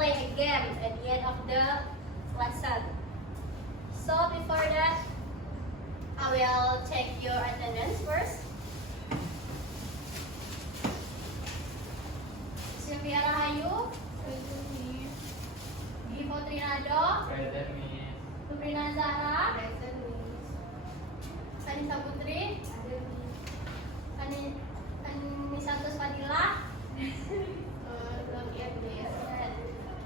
play a game at the end of the lesson. So before that, I will take your attendance first. Sylvia Rahayu, Ivo Trinado, Present, Miss. Subrina Zahra, Anissa Putri, Anisantos Fadila,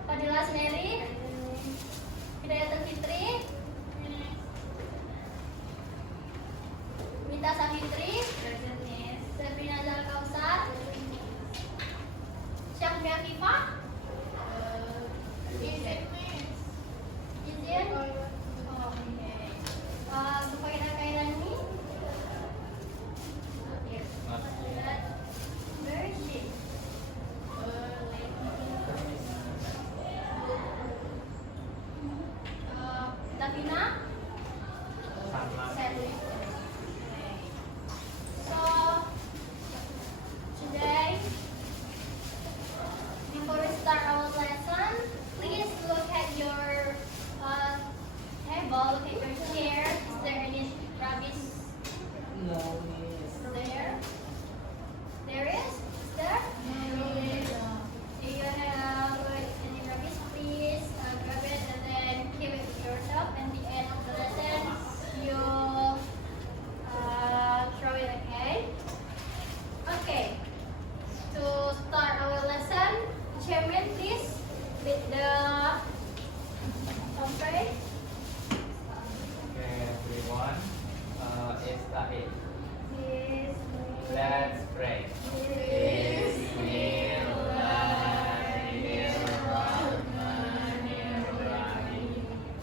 Fadila Smeri, Hidayatul Fitri, Mita Safitri, Sabrina Zal Kausar, Syahmia Fifa, Izin. Zufaira Kairani. Where is she? Davina. Sandwich. So today, before we start our lesson, please look at your table, look at your chair. Is there any rubbish No, Miss. there? There is? Is there? Do you have any rubbish? Please grab it and then keep it to yourself. And the end of the lesson, you throw it, okay? Okay. To start our lesson, Chairman, please lead the pray. Okay, everyone. It's it. Please. Let's pray. Bismillahirrahmanirrahim.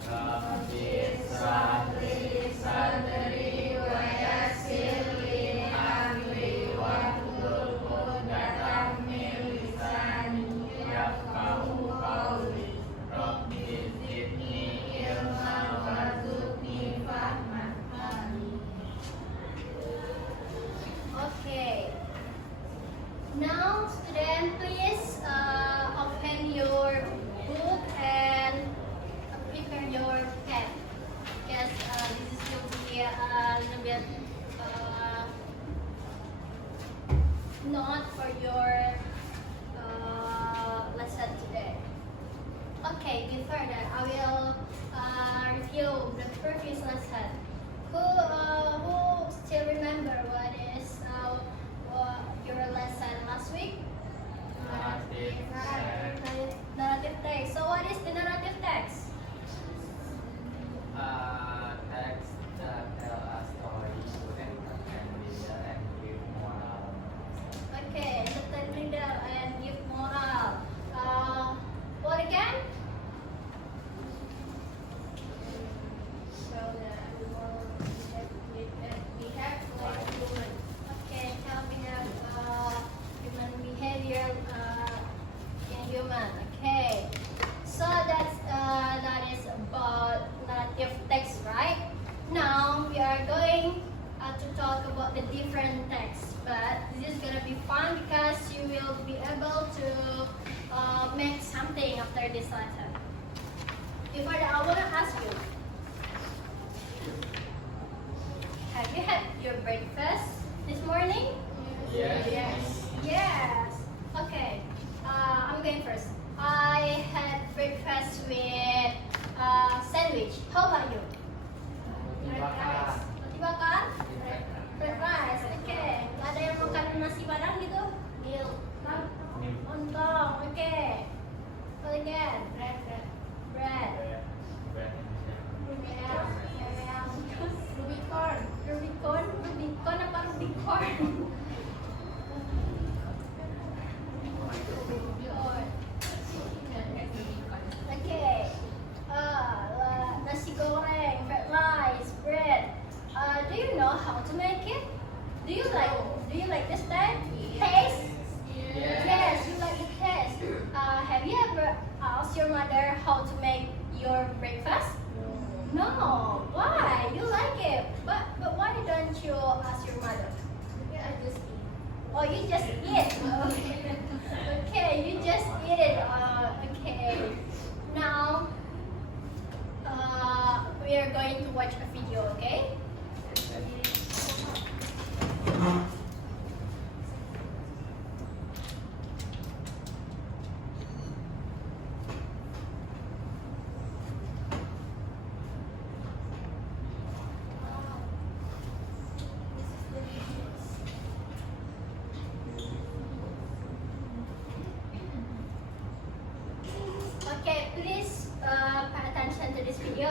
Rabbi shrahli sadri wa yassir li amri wahlul 'uqdatam min lisani yafqahu qawli. Rabbi zidni ilman warzuqni fahman. Okay. Now, student, please open your book and prepare your pen, because this is going to be a little bit not for your lesson today. Okay, before that, I will review the previous lesson. Who still remember what is your lesson last week? Narrative text. So what is the narrative text? Text that tell a story to entertain reader and give moral. Okay, entertain reader and give moral. What again? Okay, helping human behavior in human. Okay, so that is about narrative text, right? Now we are going to talk about the different texts, but this is gonna be fun because you will be able to make something after this lesson. Before that, I wanna ask you. Have you had your breakfast this morning? Yes. Yes. Okay. I'm going first. I had breakfast with sandwich. How about you? Dibakar. Roti bakar? Fried rice. Okay. Gak ada yang makan nasi padang gitu? Lontong. Okay. What again? Bread. Bread. Rubicon apa Rubicon? Okay. Nasi goreng, fried rice, bread. Do you know how to make it? Do you like this taste? Yes, you like the taste. Have you ever asked your mother how to make your breakfast? No. Why? You like it, but why don't you ask your mother? I just eat. Oh, you just eat. Okay, you just eat it. Okay.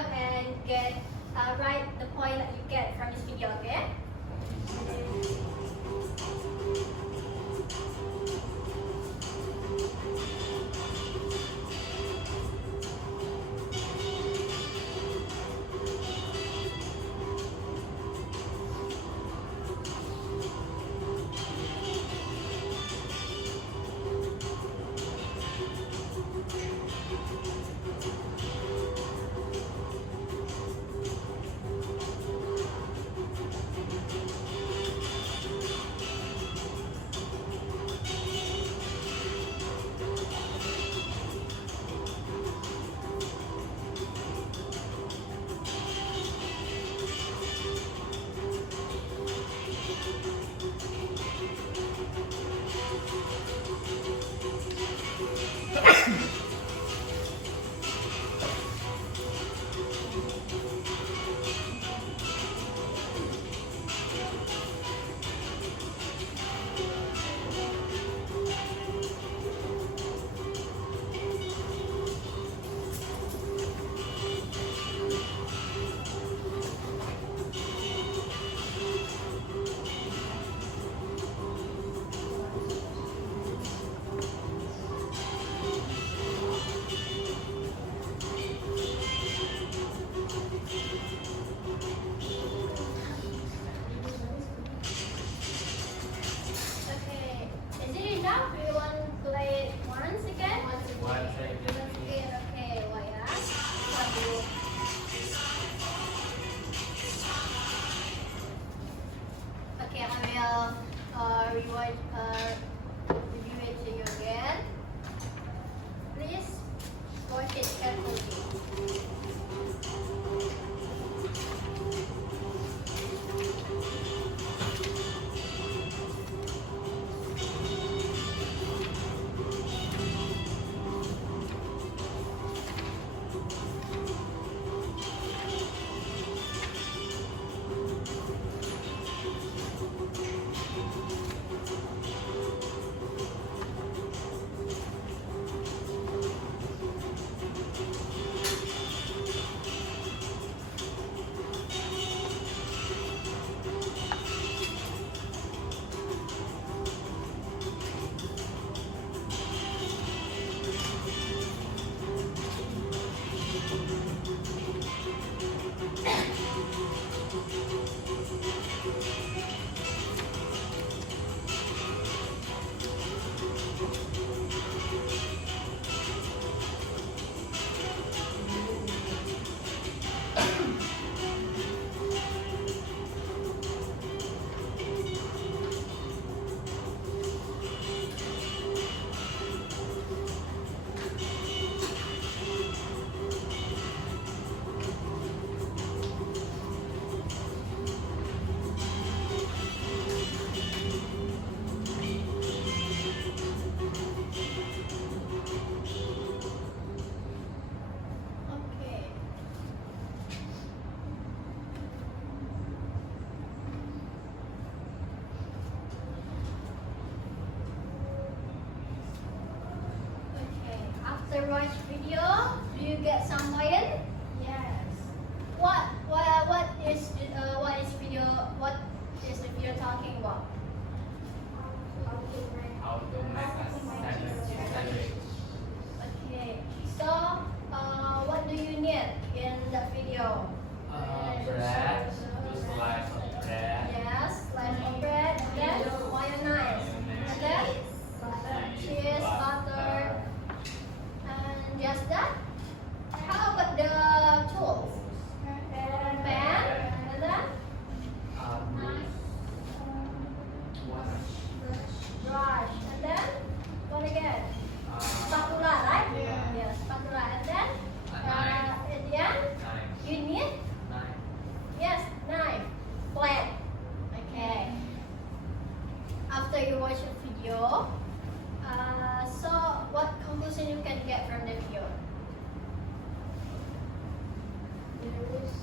and write the point that you get from this video, okay? Okay, is it enough? Do you want to play it once again? Once again. Okay, wait ya. Satu. Okay, I will review it to you again. Please watch it carefully. Okay. Okay. After watch video, do you get some point? Yes. What is the video talking about? How to make a sandwich. Okay. So, what do you need in the video? Bread, two slices of bread. Yes, slice of bread, and then mayonnaise, and then cheese, butter, and just that. How about the tools? Pan, and then brush, and then what again? Spatula, right? Yeah. Yes, spatula, and then Knife. at the end, Knife. you need Knife. yes, knife, plate. Okay. After you watch the video, so what conclusion you can get from the video? There is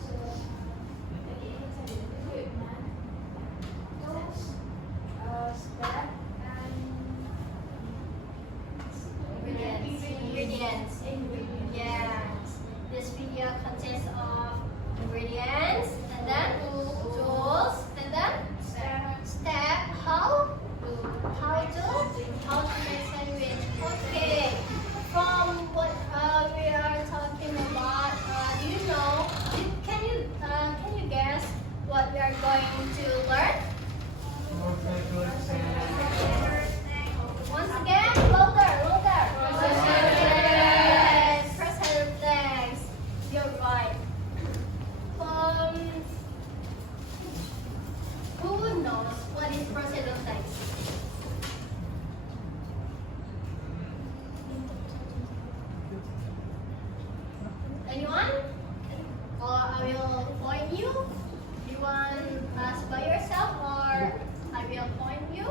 equipment, tools, step, and Ingredients. Yes. This video consists of you?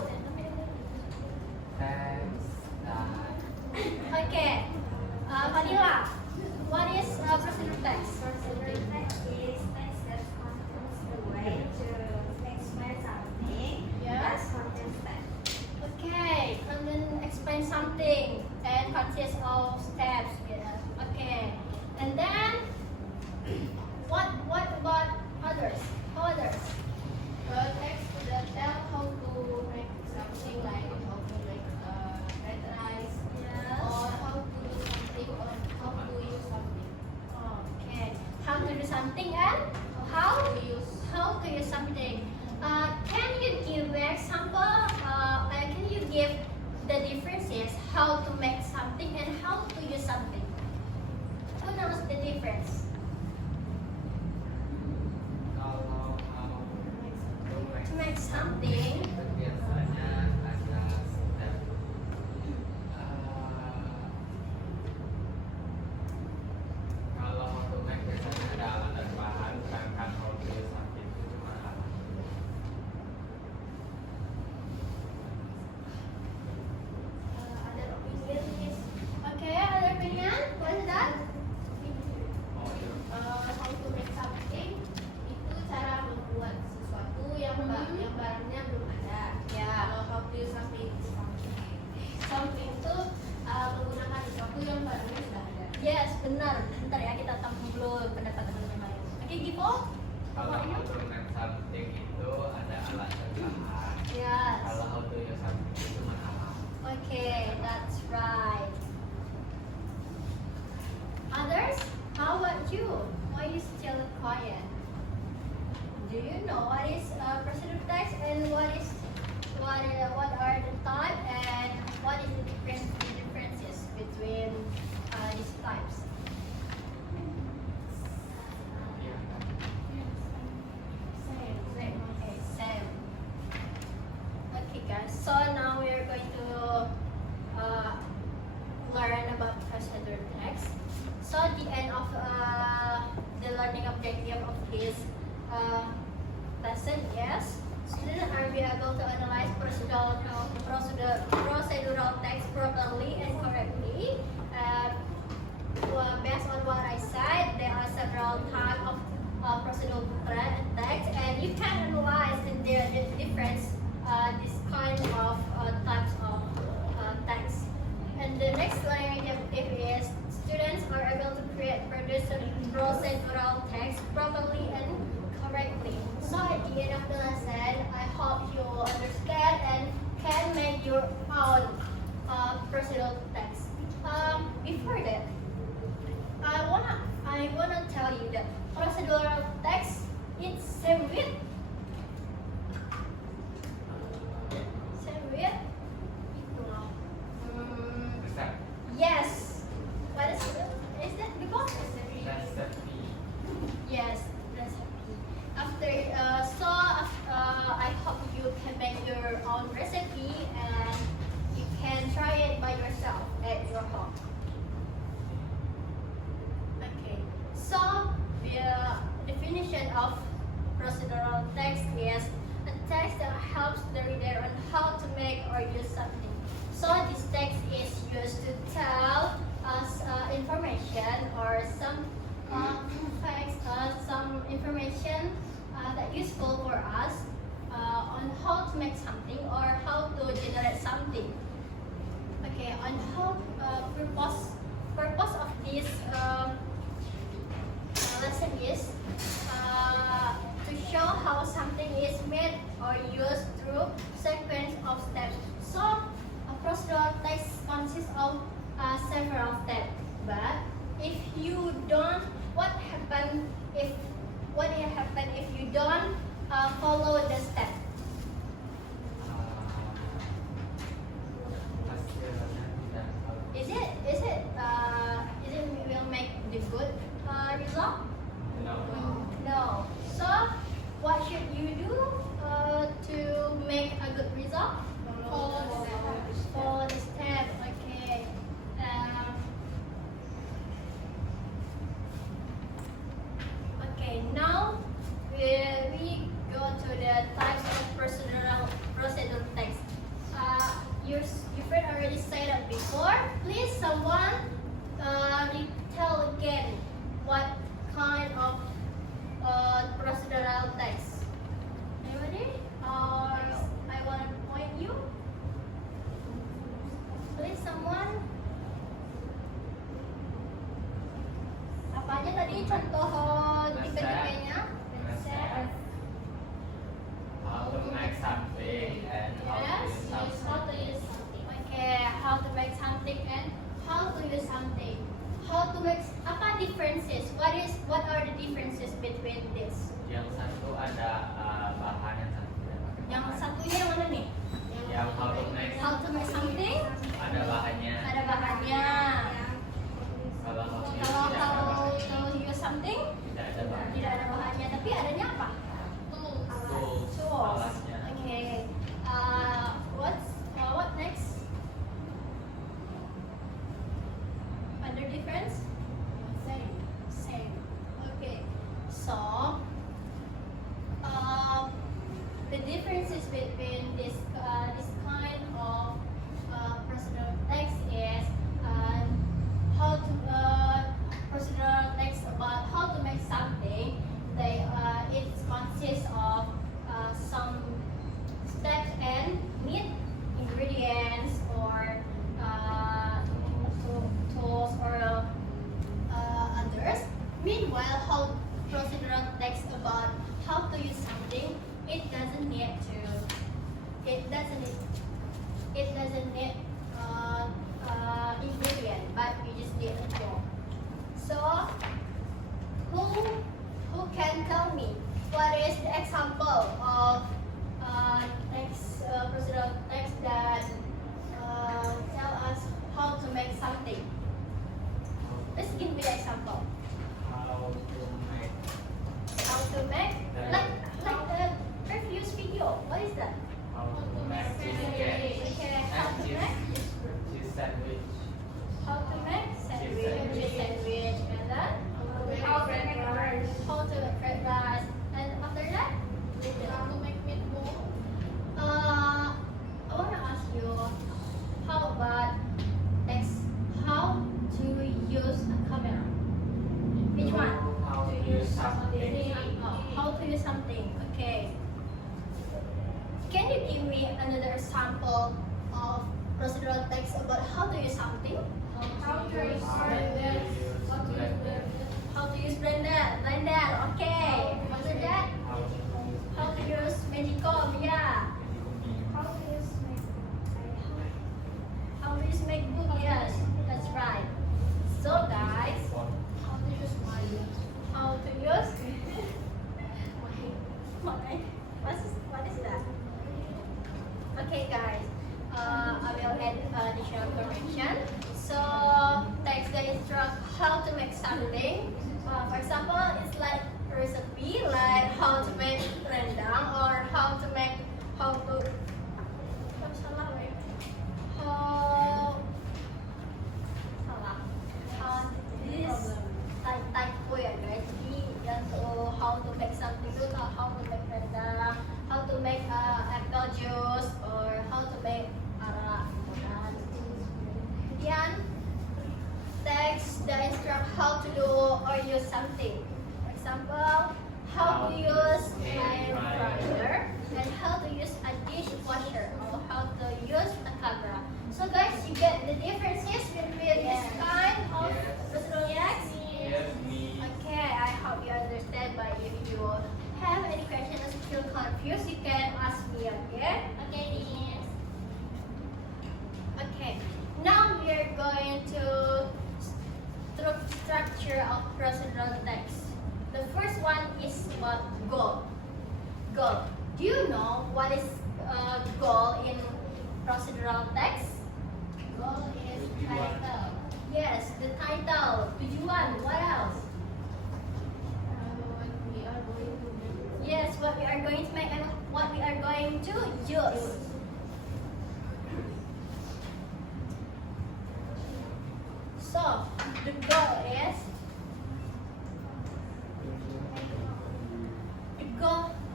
Thanks that Okay. Vanilla, what is procedure text? Procedure text is text that contains the way to explain something Yeah. that contains text. Okay, and then explain something and consists of steps. Yeah. Okay, and then what about others? How others? Text that tell how to make something like how to make red rice Yes. or how to do something or how to use something. Okay, how to do something and how to use something. Can you give an example? Can you give the differences how to make something and how to use something? Who knows the difference? kalau mau To make something. itu biasanya ada step kalau mau to make biasanya ada alat dan bahan, sedangkan how to use something itu cuma alat. Other opinion is Okay, other opinion? What is that? Oh iya. how to make something itu cara membuat sesuatu yang yang barangnya belum ada. Ya. Kalau how to use something something itu menggunakan sesuatu yang barangnya sudah ada. Yes, benar. Bentar ya, kita tampung dulu pendapat teman-teman lain. Oke, Gipo? Kalau how to make something itu ada alat dan bahan. Yes. Kalau how to use something itu cuma alat. Okay, that's right. Others? How about you? Why you still quiet? Do you know what is procedure text and what are the type and what is the differences between these types? Iya. Okay, same. Okay, guys. So now we are going to learn about procedure text. So the end of the learning objective of this lesson is students are be able to analyze procedural text properly and correctly. Well, based on what I said, there are several types of procedural text, and you can analyze the difference this kind of types of text. And the next learning objective is students are able to produce procedural text properly and correctly. So at the end of the lesson, I hope you understand and can make your own procedural text. Before that, I wanna tell you that procedural text it's same with Step. yes. What is that because? That's step B. Yes, recipe. I hope you can make your own recipe and you can try it by yourself at your home. Okay, so the definition of procedural text is a text that helps the reader on how to make or use something. So this text is used to tell us information or some facts, some information that useful for us on how to make something or how to generate something. Okay, on how purpose of this lesson is to show how something is made or used through sequence of steps. So a procedural text consists of several steps. But if you don't, what happen if you don't follow the step? Hasilnya tidak bagus. Is it will make the good result? No. No. So what should you do to make Or please someone tell again what kind of procedural text. Anybody? Or I want to point you. Please someone. Apa aja tadi contoh tipe-tipenya? How to make something and how to Yes, use how something. to use something. Okay, how to make something and how to use something. How to make apa differences? What are the differences between this? Yang satu ada bahan, yang satu tidak pakai Yang bahan. satunya yang mana nih? Yang how to make How to make something? ada bahannya. Ada bahannya. Kalau how to use Kalau tidak ada how bahannya. to use something Tidak ada bahannya. tidak ada bahannya, tapi adanya apa? Tools, Tools. alatnya. Okay. What next? Other difference? Same. Okay. So, the differences between this kind of personal text is how to personal text about how to make something. It consists of some steps and need ingredients or tools or others. Meanwhile, how procedural text about how to use something, it doesn't need ingredient, but we just need a tool. So, who can tell me what is the example of procedural text that tell us how to make something? Let's give me the example. How to make How to make like the previous video. What is that? how to make cheesecake Okay, how and to make cheese sandwich. how to make sandwich, and then How to make rice. how to make fried rice, and after that, How to make meatball. I want to ask you, how about next? How to use a camera? Which one? How to use something. How to use something? Okay. Can you give me another example of procedural text about how to use something? How to use How to use blender. How to use blender? Blender. Okay. After that, How to use how to use Magicom? Yeah. How to use How to use MacBook? Yes, that's right. So guys, How to use Maya. how to use what is that? Okay guys, I will add additional information. So text the instruct how to make something. For example, it's like recipe, like how to make rendang or how to salah wait. How salah. This typo ya guys. Jadi yang how to make something itu how to make rendang, how to make apple juice or how to make arak. Kemudian text the instruct how to do or use something. For example, how to use air fryer and how to use a dishwasher or how to use a camera. So guys, you get the differences between this kind of personal text. Yes, me. Okay, I hope you understand. But if you have any questions or feel confused, you can ask me. Okay? Okay, Denise. Okay. Now we are going to structure of procedural text. The first one is about goal. Goal. Do you know what is goal in procedural text? Goal is title. Yes, the title. Tujuan. What else? What we are going to do. Yes, what we are going to make and what we are going to use. So, the goal is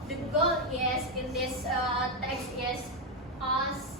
the goal is in this text is us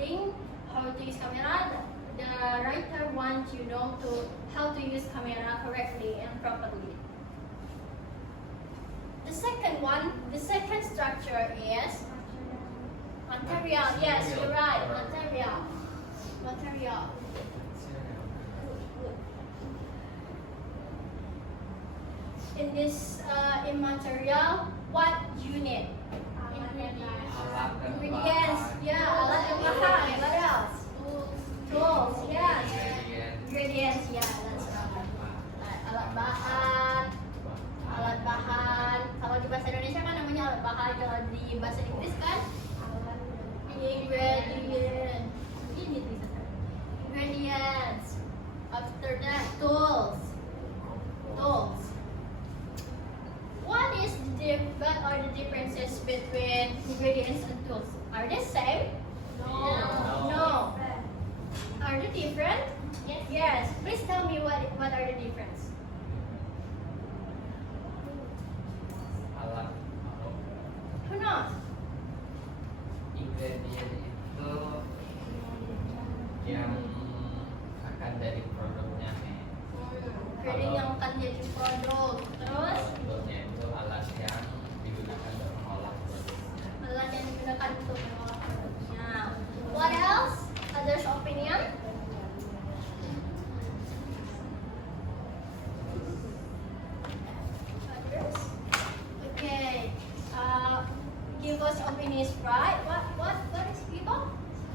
something, how to use camera, the writer wants you know to how to use camera correctly and properly. The second one, the second structure is material. Yes, you're right. Material. Material. In this in material, what you need? Alat dan Ingredients. bahan. Yeah, alat dan bahan. What else? Tools. Yes. Ingredient. Ingredients. Yeah, that's right. Alat bahan. Alat bahan. Kalau di bahasa Indonesia kan namanya alat bahan. Kalau di bahasa Inggris kan ingredient. Ini tulisannya. Ingredients. After that, tools. Tools. What is what are the differences between ingredients and tools? Are they same? No. Are they different? Yes. Yes. Please tell me what are the difference? Alat Who knows? ingredient itu yang akan jadi produknya nih. Ingredient yang akan jadi produk. Terus Produknya itu alat yang digunakan untuk mengolah produknya. alat yang digunakan untuk mengolah produknya. What else? Others opinion? Others? Okay. Give us opinions, right? What is people?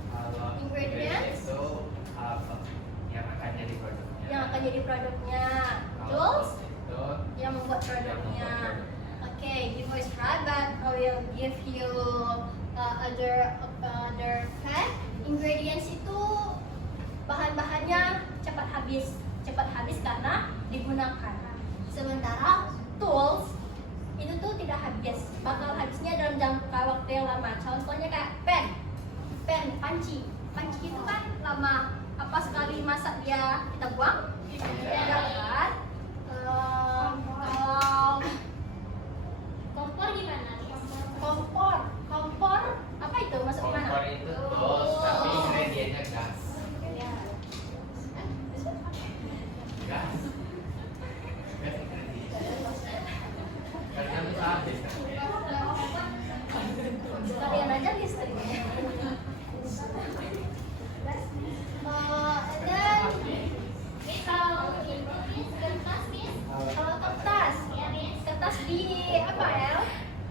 Kalau Ingredients? itu apa yang akan jadi produknya? Yang akan jadi produknya. Kalau Tools? itu Yang membuat produknya. produknya. Okay, give us right, but I will give you other fact. Ingredients itu bahan-bahannya cepat habis karena digunakan. Sementara tools itu tuh tidak habis, bakal habisnya dalam jangka waktu yang lama. Contohnya kayak panci itu kan lama. Apa sekali masak dia kita buang? Tidak kan? Kalau Kompor gimana? kompor apa itu masuk Kompor mana? itu tools, tapi ingredientnya gas. Gas. Gas ingredient. Karena bisa habis kan? Sekalian aja listrik. And then kalau kertas, Ya, Miss. kertas di apa ya?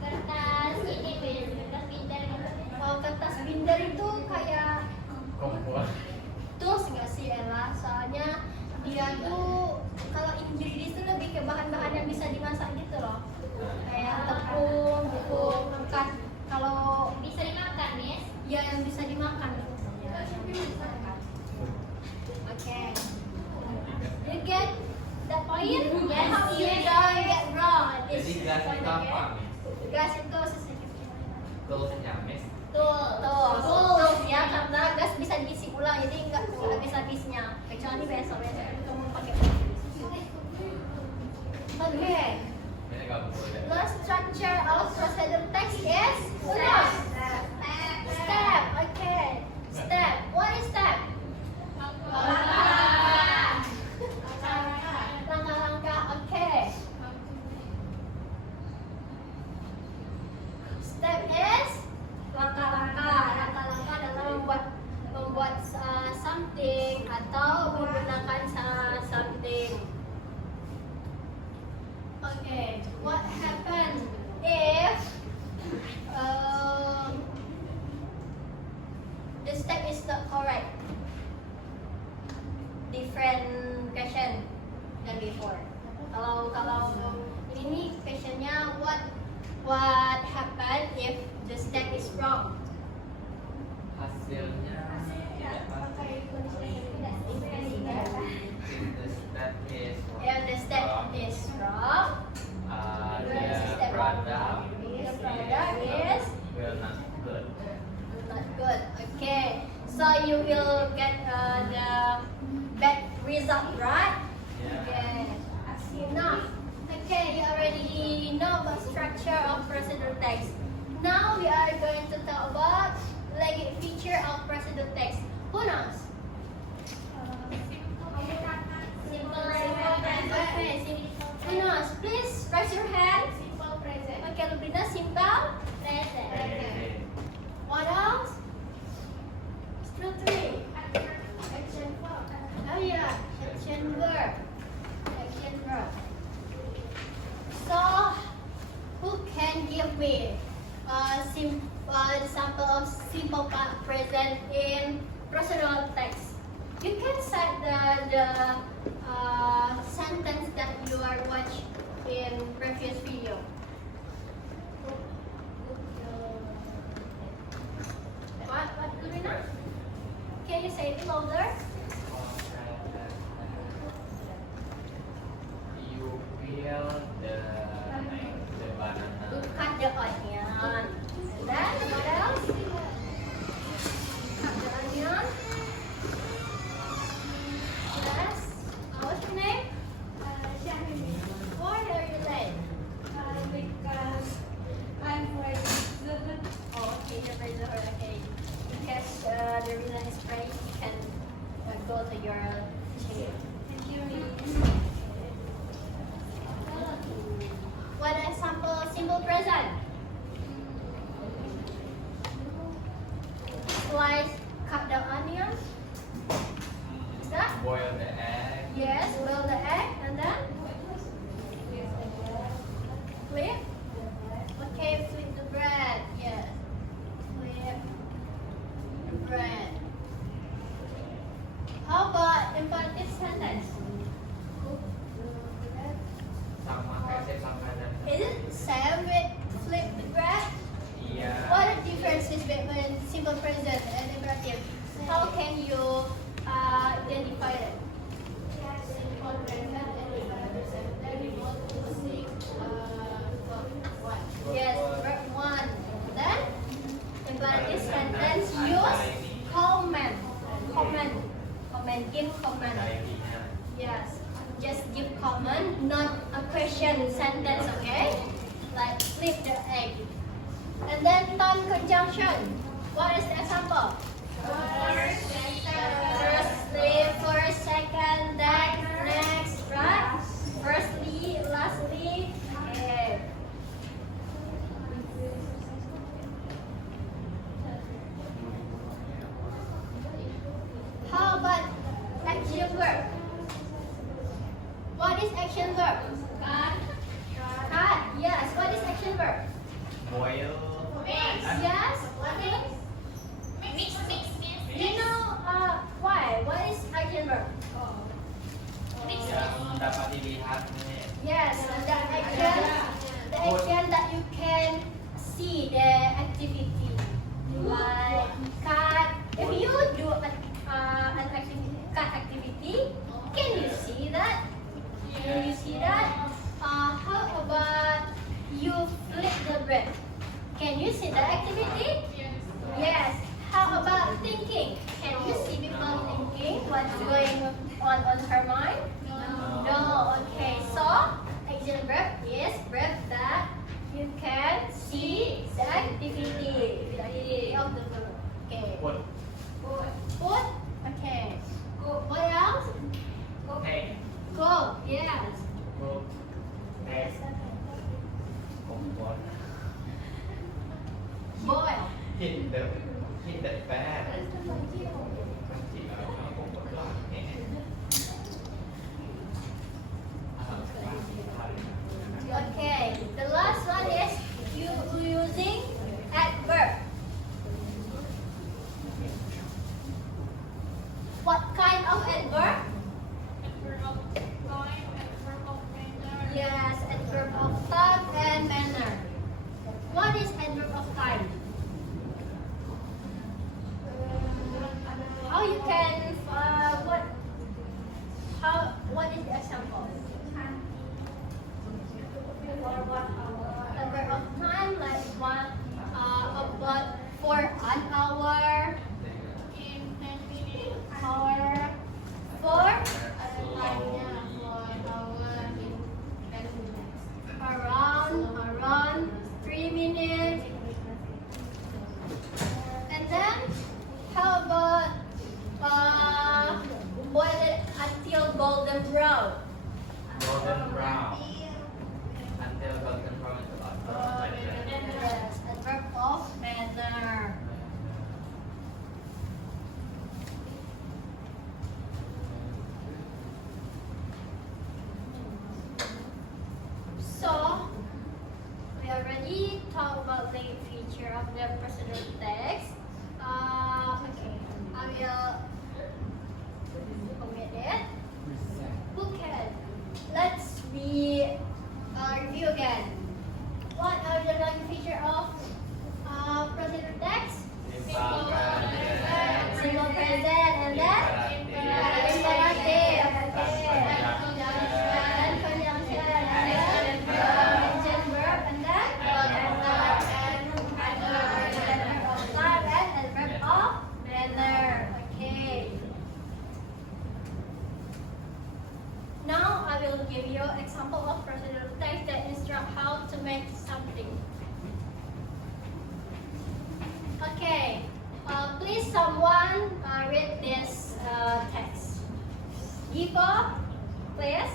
Kertas ini, Miss. Kertas binder gitu. Kalau kertas binder itu kayak Kompor. tools nggak sih Ella? Soalnya dia tuh kalau ingredients itu lebih ke bahan-bahan yang bisa dimasak gitu loh. Kayak tepung, kan kalau Bisa dimakan, Miss. ya yang bisa dimakan. Okay. You get the point? Yes, I hope you yes. don't get wrong at this Jadi gas point, itu okay? apa, Miss? Gas itu sesuatu. Toolsnya, Miss. Tuh ya karena gas bisa diisi ulang jadi nggak habis-habisnya kecuali besok kamu pakai. Okay. Ini nggak boleh. The structure of procedure text is step. Step. Okay. Step. What is step? Langkah-langkah. Okay. Step is langkah-langkah dalam membuat something atau menggunakan something. Okay, what happens if the step is not correct? Different question than before. Kalau ini questionnya what happen if the step is wrong? Hasilnya tidak pasti. If the step is If the step is wrong, the product the product is will not good. not good. Okay, so you will get the bad result, right? Okay, enough. Okay, you already know about structure of procedure text. Now we are going to talk about like feature of present text? Who knows? Simple Okay, who knows? Please raise your hand. Simple present. Okay, Lupita, simple. Present. What else? Still three. Action verb. Oh yeah, action verb. Action verb. So, who can give me example of simple past present in personal text? You can cite the sentence that you are watched in previous video. What, Lurina? Can you say it louder? You peel the banana. Cut the onion. And then what else? Cut the onion. Yes. What's your name? Why are you late? because I'm waiting. Oh, okay, the reason, okay. Because the reason is break, you can go to your chair. Thank you, Miss. What example simple present? Slice, cut the onion. Is that? Boil the egg. Yes, boil the egg and then flip. Okay, flip the bread. Yes. Flip the bread. How about imperative sentence? Sama kayak saya sampaikan. Is it same with flip the bread? Iya. What are the differences between simple present and imperative? How can you identify it? Simple present and imperative sentence. We both using verb one. Yes, verb one. Then imperative sentence use comment. Give comment. Kayaknya. Yes, just give comment, not a question sentence, okay? Like flip the egg. And then time conjunction. What is the example? Firstly, first, second, then, next, right? Firstly, lastly. Okay. How about action verb? What is action verb? Cut. Yes. What is action verb? Boil. Yes. You know why? What is action verb? Yang dapat dilihat nih. Yes. The action that you can see the activity. Like cut. If you do an activity, cut activity, can you see that? Can you see that? How about you flip the bread? Can you see the activity? Yes. How about thinking? Can you see people thinking what's going on her mind? No. Okay. So action verb is verb that you can see the activity of the verb. Okay. Put. Put. Okay. What else? Take. Go. Yes. Go. Take. Compot. Boil. Hit the fan. Chỉ ở nó cũng một loại nhẹ. Okay. The last one is you using adverb. What kind of adverb? Yes, adverb of time and manner. What is adverb of time? How you can what is the example? Adverb of time like one about for an hour or for around 3 minutes golden brown. Until golden brown is about like that. Yes, adverb of manner. So, we already talked about the feature of the personal text. Okay, I will omit it. Okay, let's review again. What are the main feature of present text? Simple present. Simple present and then imperative. And conjunction and then conjunction verb and then adverb of time and adverb of manner. Okay. Now I will give you example of personal text that instruct how to make something. Okay, please someone read this text. Givo, please.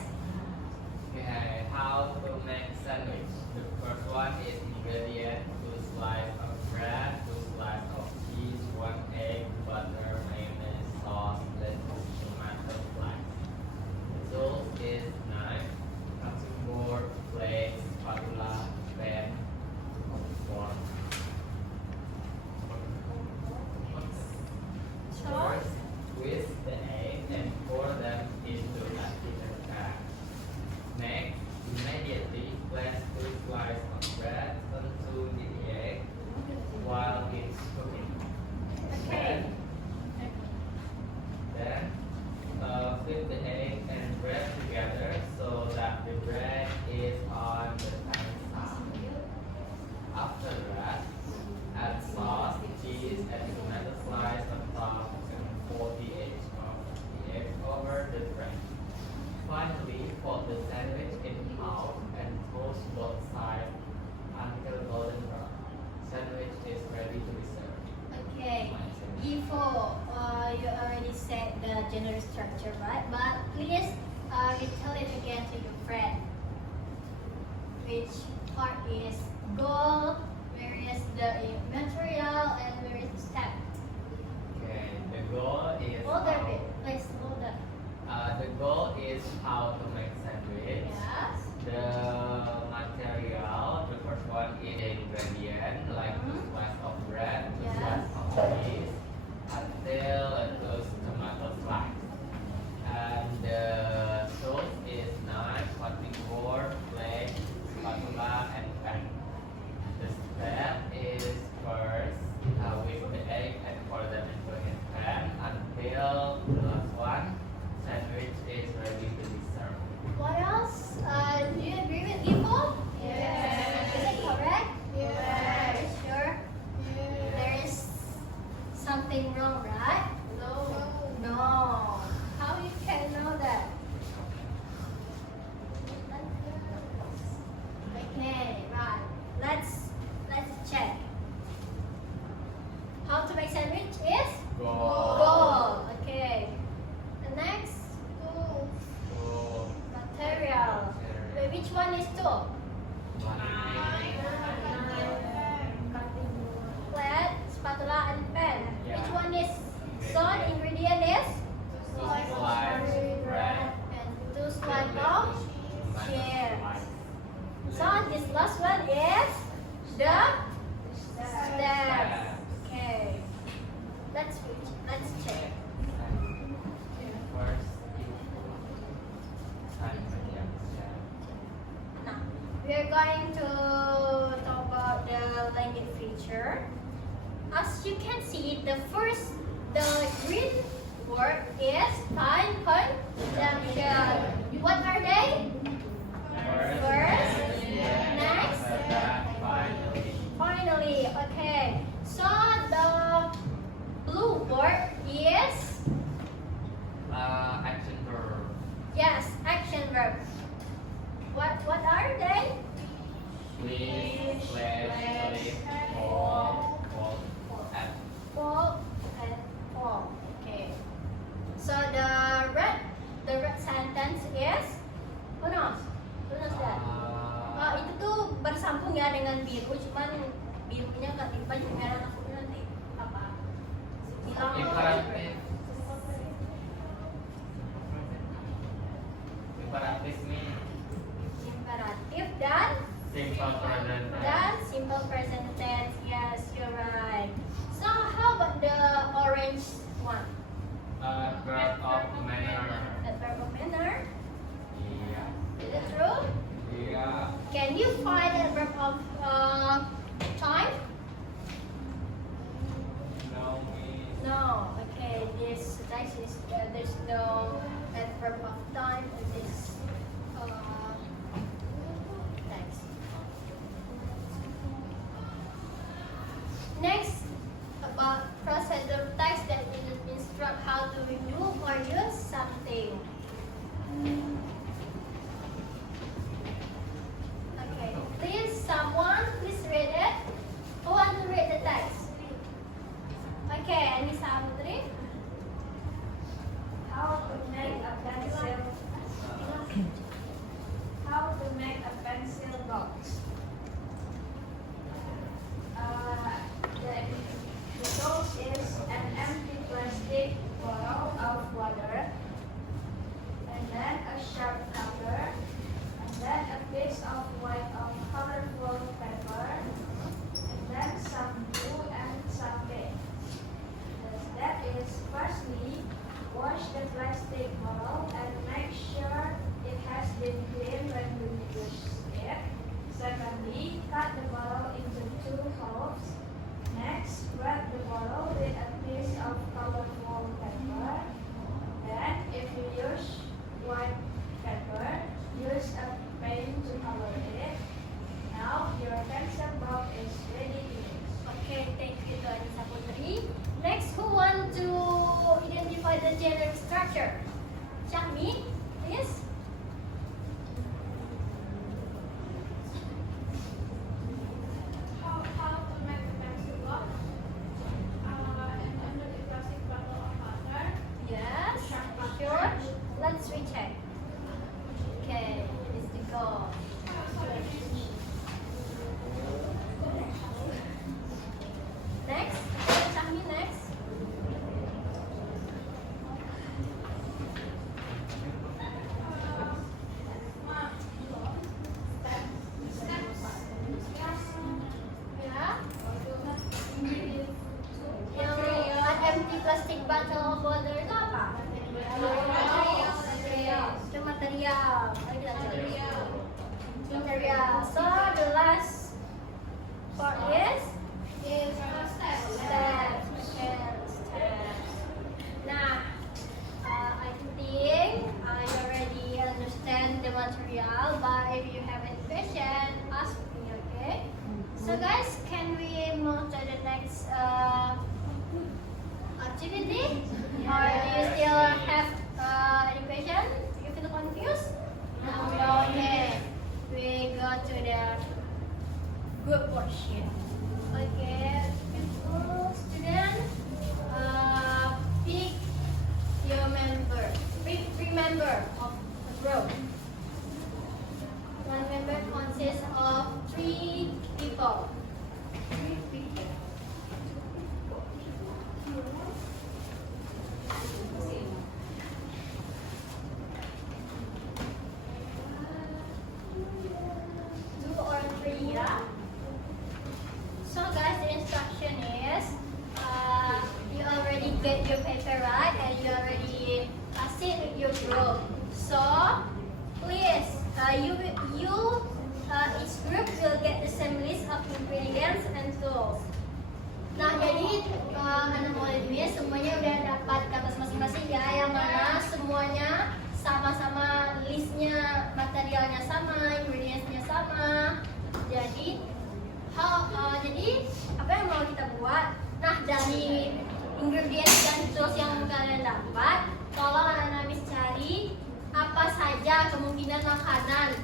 Okay, how to make sandwich. The first one is ingredient: 2 slices of bread, 2 slices of cheese, 1 egg, butter, mayonnaise, sauce, lettuce, tomato, slice. The tools is knife, cutting board, plate, spatula, pen, fork. First, twist the egg and pour them into a chicken pan. Next, immediately place 2 slices of bread onto the egg while it's cooking. Okay. Then, flip the egg and bread together so that the bread is on the tiny side. After that, add sauce, cheese, and tomato slice on top and pour the egg over the bread. Finally, fold the sandwich in half and toast both sides until golden brown. Sandwich is ready to be served. Okay. Before you already said the general structure, right? But please retell it again to your friend. Which part is goal? Where is the material? And where is the step? Okay, the goal is Hold a bit. Please hold up. the goal is how to make sandwich. Yes. The material, the first one is ingredient like 2 slices of bread, 2 Yes. slices of cheese, until those tomato slice. And the sauce is knife, cutting board, plate, spatula, and pen. The step is first whip the egg and pour them into a pan until the last one. Sandwich is ready to be served. What else? Do you agree with Gipo? Yes. Is it correct? Yes. Are you sure? There is something wrong, right? No. How you can know that? Okay, right. Let's check. How to make sandwich is goal. Okay. The next material. Wait, which one is two? Plate, spatula, and pen. Yeah. Which one is salt? Ingredient is 2 slices bread, and 2 slices of tomato cheese. slice. So this last one is the steps. Okay. Let's check. First, Now we are going to talk about the language feature. As you can see, the green word is time conjunction. What are they? First, next, finally. Okay. So the blue word is action verb. yes, action verb. What are they? Please, flip, fall, and Fall and fall. Okay. So the red sentence is, oh no, dengan biru, cuman birunya nggak dibaca merah, takutnya nanti apa? Bilang Imperatif. Imperatif nih. imperatif dan Simple present tense. dan simple present tense. Yes, you're right. So how about the orange one? Verb of manner. The verb of manner. Iya. Is it true? Iya. Can you find the verb of time? No miss. No. Okay, this text is there's no adverb of time in this text. Next, about process of text that will instruct how to remove or use something. Okay, please please read it. Who want to read the text? Okay, Anissa Putri. How to make a pencil? How to make a pencil box? The source is an empty plastic bottle of water, and then a sharp cover, and then a piece of white or colorful paper, and then some glue and some paint. The step is firstly, wash the plastic bottle and make sure it has been cleaned when you use it. Secondly, cut the bottle into 2 halves. Next, wrap the bottle with a piece of colorful paper. Then, if you use white paper, use a paint to color it. Now, your pencil box is ready to use. Okay, thank you to Anissa Putri. Next, who want to identify the generic structure? Syahmi, please. How to make a pencil box? And under the plastic bottle of water. Yes, sure. Let's recheck. Okay, is the goal. Next, Syahmi next. Yeah. Yang empty plastic bottle of water itu apa? Itu material. Ayo kita cari. Material. So the last part is Step. step. Nah, I think I already understand the material, but if you have any question, ask me, okay? So guys, can we move to the next activity? Or do you still have any question? You feel confused? No. Okay. We go to the group worksheet. Okay, people, student, pick your member. Pick 3 member of the group. 1 member consists of 3 people. 3 people. Two or 3, yeah? So guys, the instruction is, you already get your paper right, and you already sit with your group. So please, each group will get the same list of ingredients and tools. Nah, jadi anak murid ini semuanya udah dapat kertas masing-masing ya, yang mana semuanya sama-sama listnya, materialnya sama, ingredientsnya sama. Jadi apa yang mau kita buat? Nah, dari ingredients dan tools yang kalian dapat, tolong anak-anak cari apa saja kemungkinan makanan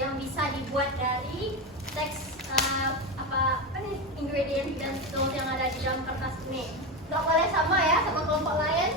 yang bisa dibuat dari teks apa nih ingredient dan tools yang ada di dalam kertas ini. Nggak boleh sama ya sama kelompok lain.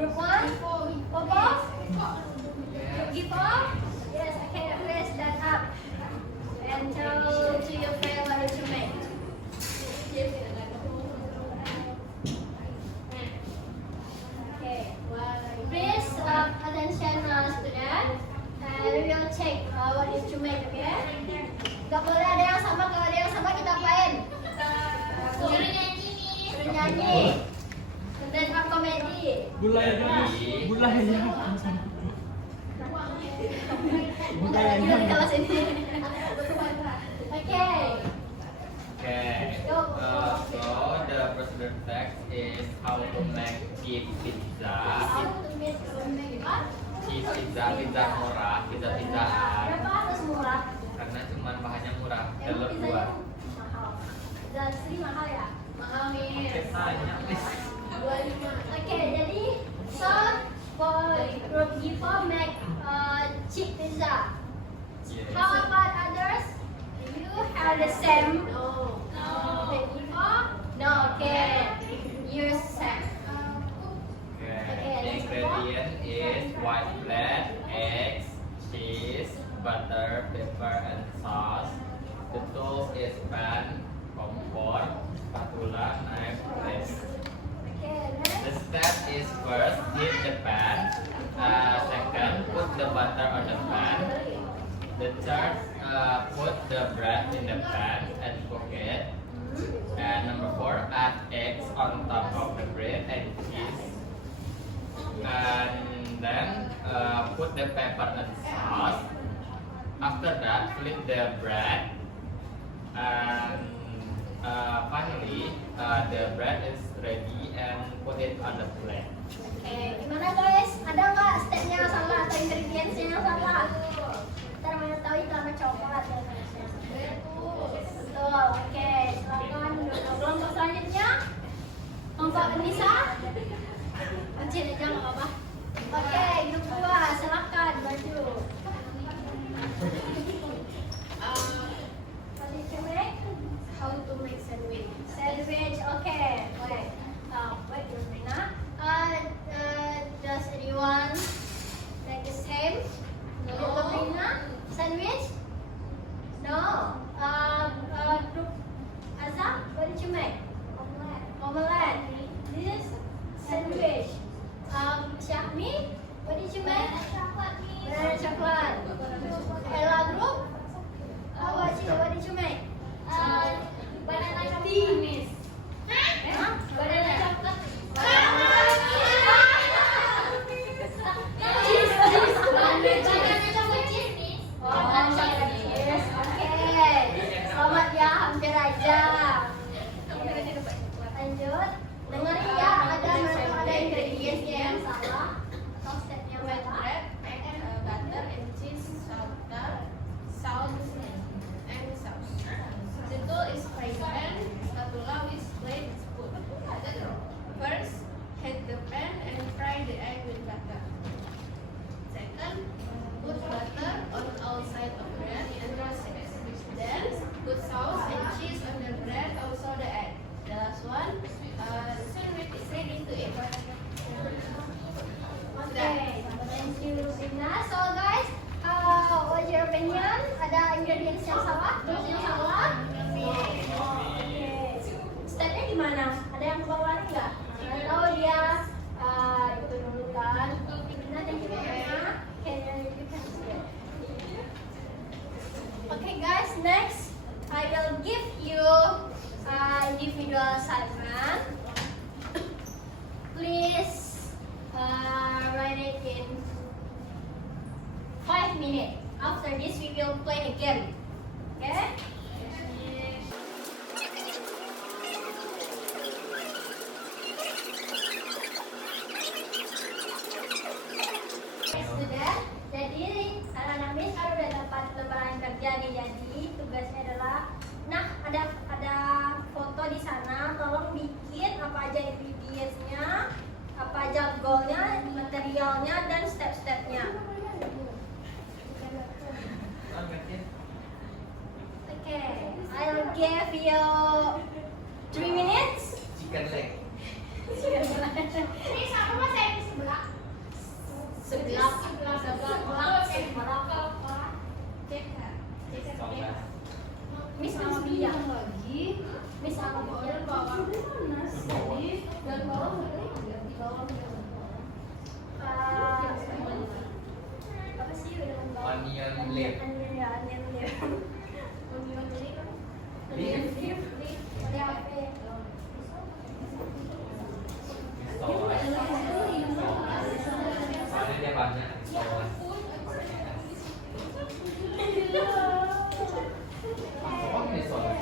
Group 1? Bobo? You give up? Yes, okay, raise that up. And tell to your friend what to make. Okay. Please attention student. We will check what is to make, okay? Gak boleh ada yang sama, kalau ada yang sama kita apain? Suruh nyanyi. Stand up comedy. Kelas ini. Okay. Okay. So the procedure text is how to make cheap pizza. Cheap pizza, pizza murah, pizza-pizzaan. Berapa harus murah? Karena cuma bahannya murah, Emang telur pizzanya 2. mahal. Pizza asli mahal ya? Mahal nih. Tanya, please. 25. Okay, jadi so for group G4 make cheap pizza. Yes. How about others? You have the same? No. The G4? No, okay. Use same. Okay. The ingredient is white bread, eggs, cheese, butter, pepper, and sauce. The tools is pan, kompor, spatula, knife, plate. Okay, next. The step is first heat the pan. Second, put the butter on the pan. The third, put the bread in the pan and cook it. And number 4, add eggs on top of the bread and cheese. And then put the pepper and sauce. After that, flip the bread. And finally, the bread is ready and put it on the plate. Okay, gimana guys? Ada nggak stepnya yang salah atau ingredientsnya yang salah? Ntar mana tahu itu sama coklat ya guys. Betul, oke. Silakan kelompok selanjutnya. Kelompok Nisa. Kuncin aja nggak apa-apa. Oke, grup 2, silakan baju. What did you make? How to make sandwich? Sandwich, okay. Wait, wait, Rina. Does anyone make the same? Little Rina? Sandwich? No. Group Azam, what did you make? Omelette. This sandwich. Syahmi, what did you make? Banana chocolate. Ella group? What did you make? Banana chocolate. Huh? Banana chocolate. Yes, okay. Selamat ya, hampir aja. Lanjut. Dengerin ya, ada ingredientsnya yang salah atau stepnya yang White salah. bread, egg, butter and cheese, butter, salt, and sauce. The tool is frying pan, spatula with plate spoon. First, heat the pan and fry the egg with butter. Second, put butter on all sides of bread and roast it. Then, put sauce and cheese on the bread, also the egg. The last one, sandwich is ready to eat. Okay, thank you, Rina. So guys, what's your opinion? Ada ingredients yang salah? Terus yang salah? Okay. Stepnya gimana? Ada yang keluarin nggak? Atau dia itu dulu kan? Rina, thank you, Rina. You can see it. Okay guys, next I will give you individual assignment. Please write it in 5 minutes. After this, we will play a game. Okay? Student, jadi anak-anak Miss kan udah dapat lembaran kerja nih. Jadi tugasnya adalah, nah ada foto di sana. Tolong bikin apa aja ingredientsnya, apa aja goalnya, materialnya, dan step-stepnya. Okay, I'll give you 3 minutes. Chicken leg. Ini sama mas saya di sebelah. Sebelah Miss sama Mia lagi. Miss sama Mia bawah. Dan bawah di bawah. Apa sih udah bawah? Onion lip. Onion lip. Soalnya dia banyak soal. Apa nih soal?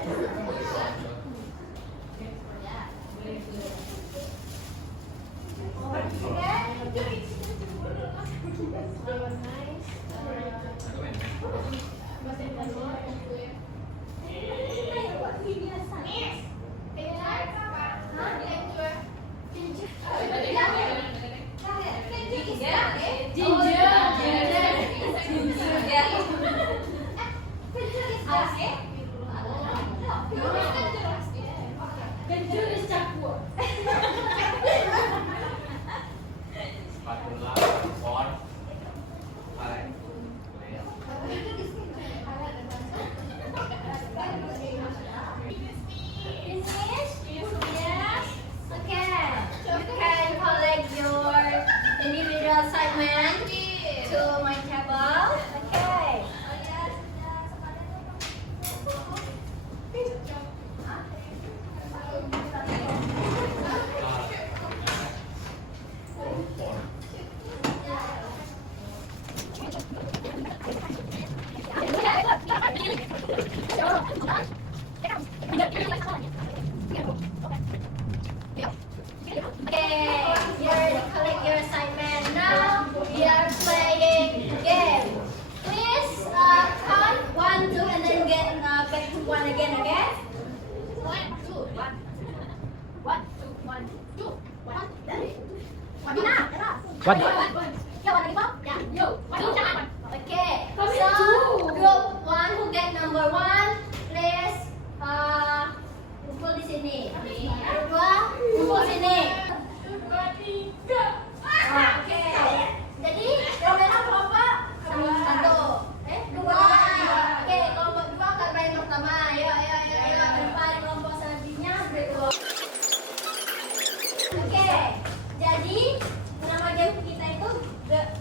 Spatula, fork, alright. Assignment to my table. Okay. Okay, you collect your assignment. Now we are playing game. Please count 1, 2, and then get back to 1 again. Okay? 1, 2, 1. 1, 2, 1, 2, 1. One. Yo, Okay. So group 1 who get number 1, please kumpul di sini. Group 2 kumpul sini. Oke. Jadi kelompok kelompok satu. Dua. Oke, kelompok 2 akan main pertama. Ayo. Depan kelompok selanjutnya berdua. Oke. Jadi nama game kita itu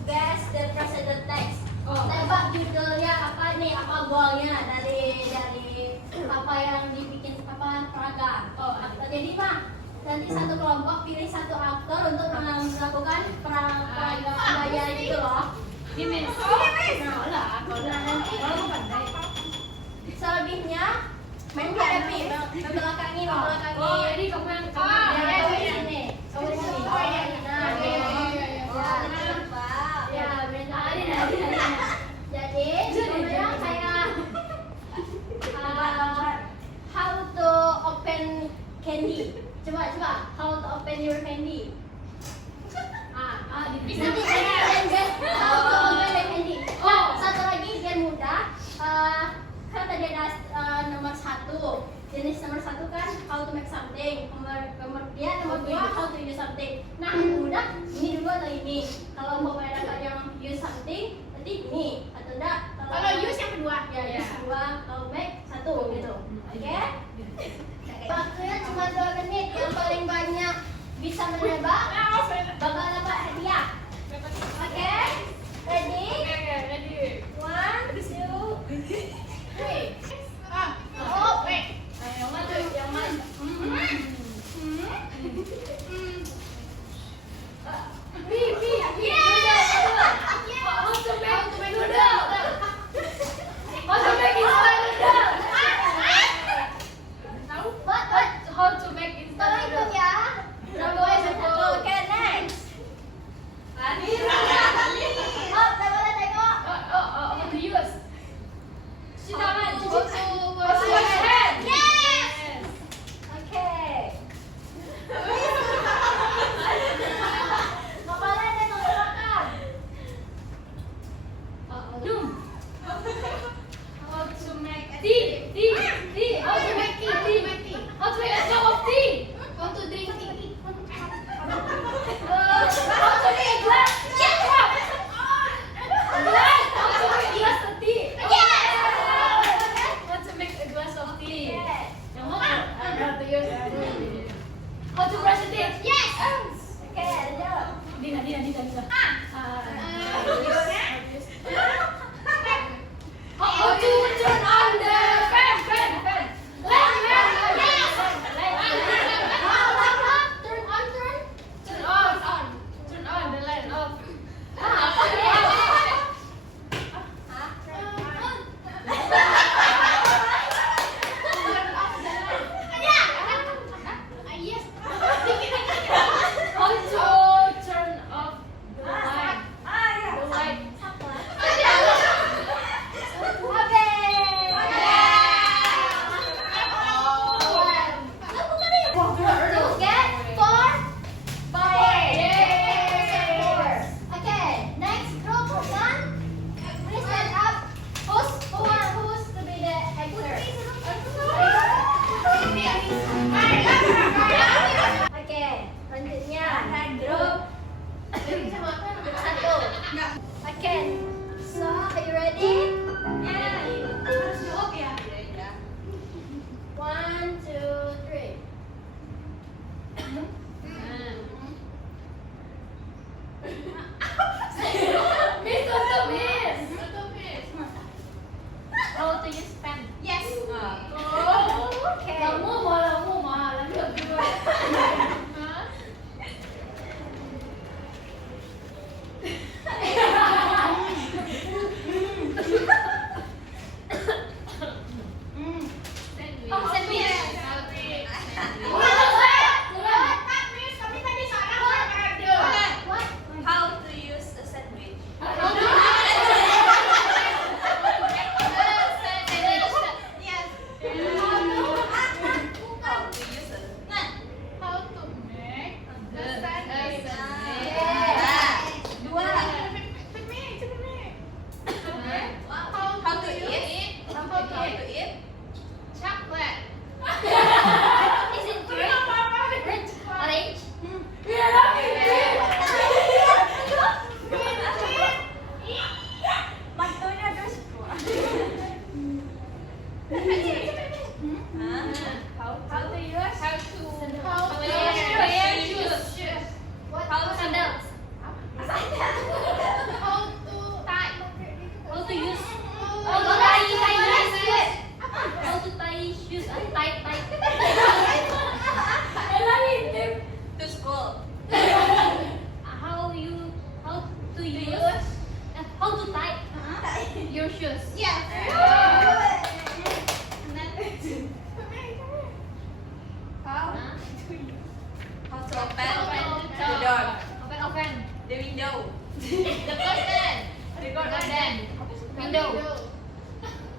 Guess the President Text. Tebak judulnya apa nih? Apa goalnya dari apa yang dibikin apa peraga? Jadi mah nanti satu kelompok pilih satu aktor untuk melakukan peraga gitu loh. Nanti selebihnya main happy, membelakangi. jadi kamu yang Ya, di sini. Jadi sebenarnya kayak how to open candy. Coba how to open your candy. Nanti saya guys how to open the candy. Satu lagi game mudah. Kan tadi ada nomor 1. Jenis nomor 1 kan how to make something. Nomor 2 how to use something. Nah, yang mudah ini dulu atau ini. Kalau mau dapat yang use something, nanti ini atau enggak. Kalau use yang kedua. Ya, use 2, kalau make 1 gitu. Oke? Waktunya cuma 2 menit. Yang paling banyak bisa menebak bakal dapat hadiah. Oke? Ready? Ready. 1, 2, 3. Yang mana? How to turn on the fan? Turn on the light off. How to turn off the light? The light. To get four. Okay, next group of one. Please stand up. Who's to be the actor? Okay, selanjutnya grup satu. Okay, so are you ready? One, two, three. Miss, tutup, Miss. How to use pen? Yes. Okay. Kamu mau lanjut dulu. Oh, sandwich. What? How to use a sandwich? How to use a How to make the sandwich? Dua. How to eat? How to eat? Chocolate. Is it green? Orange? Waktunya terus. How to use? How to Wear shoes. What? Sandals. How to tie. How to use? How How to tie shoes? How to tie shoes? Tie. To school. How to use? How to tie your shoes? Yes. How? Huh? How to open Open the door. Open. The window. The curtain. The Curtain. Window.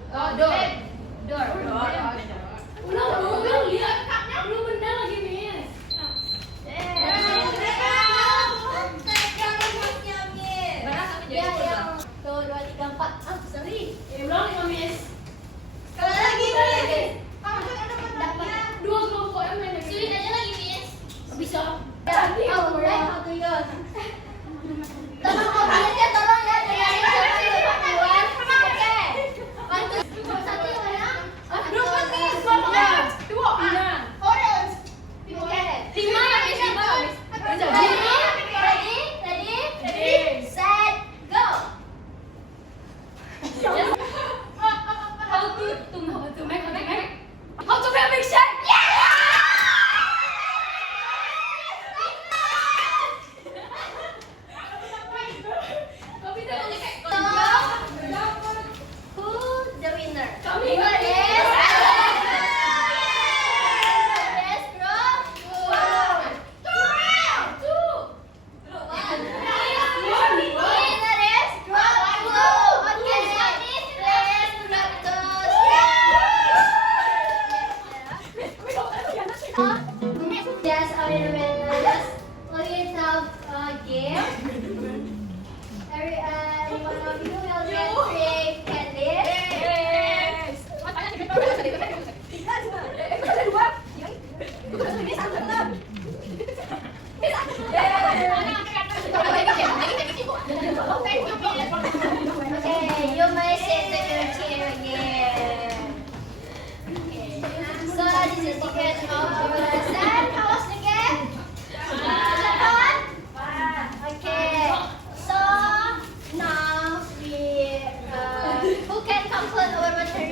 Oh, Door. door. Door. Belum lihat. Belum benar lagi, Miss. Ya, yang 1, 2, 3, 4. Ah, sorry. Ulang lima, Miss. Sekali lagi, Miss. Dapat 2 kelompok yang main. Sulit aja lagi, Miss. Bisa. How to use? Tolong mobilnya, tolong ya. Oke. Bantu. Satu ya. Dua, Miss. Dua.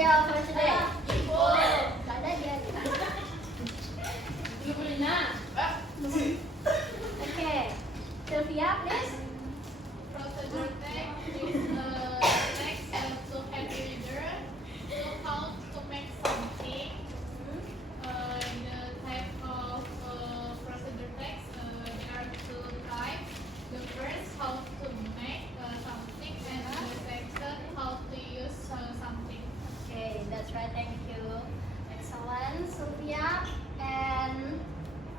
tutorial for today? Ada dia. Okay, Sylvia, please. Procedure text is text to have reader to how to make something. The type of procedure text there are two types. The first how to make something and the second how to use something. Okay, that's right. Thank you. Excellent, Sylvia. And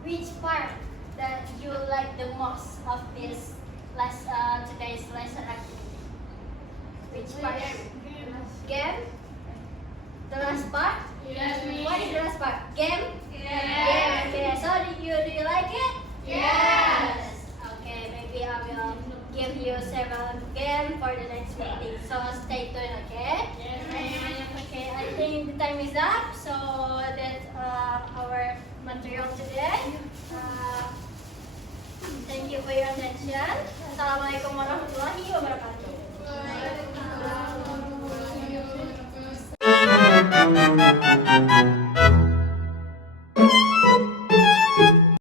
which part that you like the most of this today's lesson activity? Which part? Game? The last part? Yes, What is the last part? Game? Yes. Game. Okay. So do you like it? Yes. Okay. Maybe I will give you several games for the next meeting. So stay tuned. Okay. Okay. I think the time is up. So that's our material today. Thank you for your attention. Assalamualaikum warahmatullahi wabarakatuh. Waalaikumsalam.